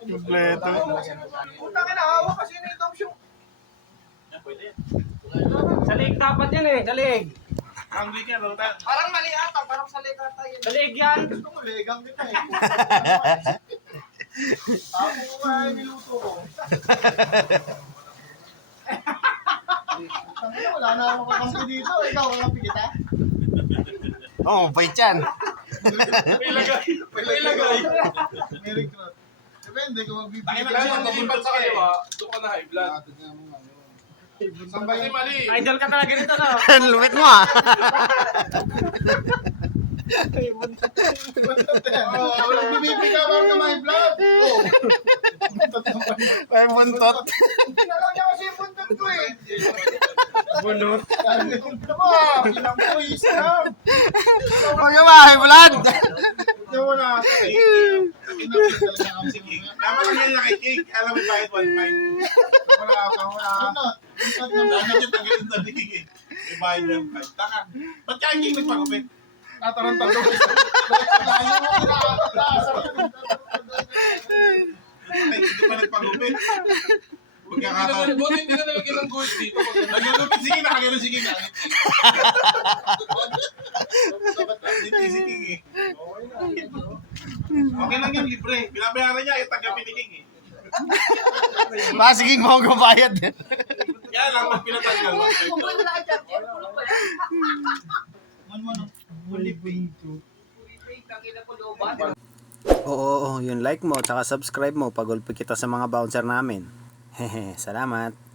Kompleto. Putang ina, hawak kasi na itong show. Sa leeg dapat yan eh, sa leeg. Ang weekend, ta? Parang mali ata, parang sa legata yun. Sa leeg yan. Gusto mo, legang kita eh. Ako ko nga yung niluto ko. Wala na akong kakampi dito. Ikaw, wala kita. Oo, oh, bait yan. May lagay. May lagay. May recruit. Depende kung magbibigay. Na ang nilipat sa kaliwa, doon ka na high blood. Sambay Kasi mali. Idol ka talaga nito. Ang lumit mo ah. Walang bumibigay ka na may vlog. Oo. May buntot. Tinalak niya kasi buntot ko eh. Bunot. Sabi ko, "Tama, pinang buwis na." Huwag ka ba, Vlad? Ito na. Kinapit talaga ang sige. Dapat lang yan nakikik. Alam mo bakit one point. Wala ka, wala. Dapat yung tanggalin na nakikik. May bayad ng five. Taka. Ba't kaya hindi nagpagupit? Tatarantado ko. Layo mo. Ay, hindi pa nagpagupit. Na Pagkakataon. buti hindi ka nalagyan ng gold dito. Nagagupit, sige na, kagano sige na. Hindi si King eh. Okay lang yan, libre. Binabayaran niya, yung tanggapin ni King eh. Masiging mo ang bayad. Kaya lang, pag pinatanggal mo. Man mo Oo, oo, yung like mo, tsaka subscribe mo pag ulpi kita sa mga bouncer namin. Hehe, salamat.